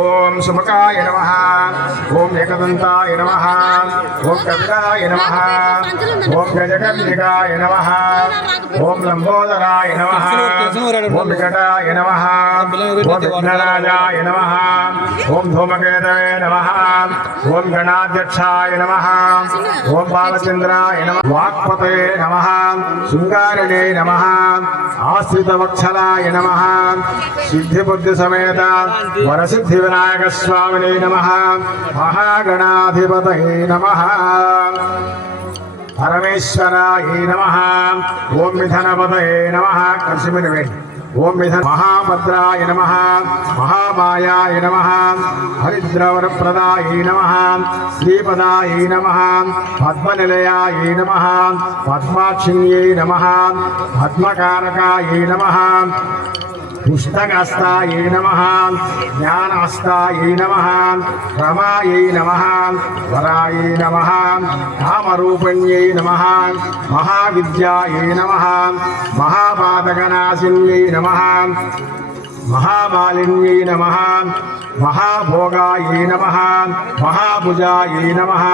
ఓం సుముఖాయ నమః, ఓం ఏకదంతాయ నమః, ఓం కపిలాయ నమః, ఓం గజకర్ణికాయ నమః, ఓం లంబోదరాయ నమః, ఓం వికటాయ నమః, ఓం విఘ్నరాజాయ నమః, ఓం ధూమకేతవే నమః, ఓం గణాధ్యక్షాయ నమః, ఓం బాలచంద్రాయ నమః, వాక్పతయే నమః, శృంగారిణే నమః, ఆశ్రితవత్సలాయ నమః, సిద్ధిబుద్ధి సమేత వరసిద్ధి వినాయక స్వామినే నమః, మహాగణాధిపతయే నమః, పరమేశ్వరాయ నమః, ఓం మిథనపతయే నమః. కలిసిమినవే ఓం మిథన మహాభద్రాయ నమః, మహామాయాయ నమః, హరిద్రవరప్రదాయ నమః, శ్రీపదాయ నమః, పద్మనిలయాయ నమః, పద్మాక్షిణ్యై నమః, పద్మకారకాయ నమః, పుస్తకస్తాయ నమః, జ్ఞానస్తాయ నమః, రమాయై నమః, వరాయై నమః, కామరూపిణ్యై నమః, మహావిద్యాయై నమః, మహాపాతకనాశిన్యై నమః, మహామాలిన్యై నమః, మహాభోగాయై నమః, మహాభుజాయై నమః.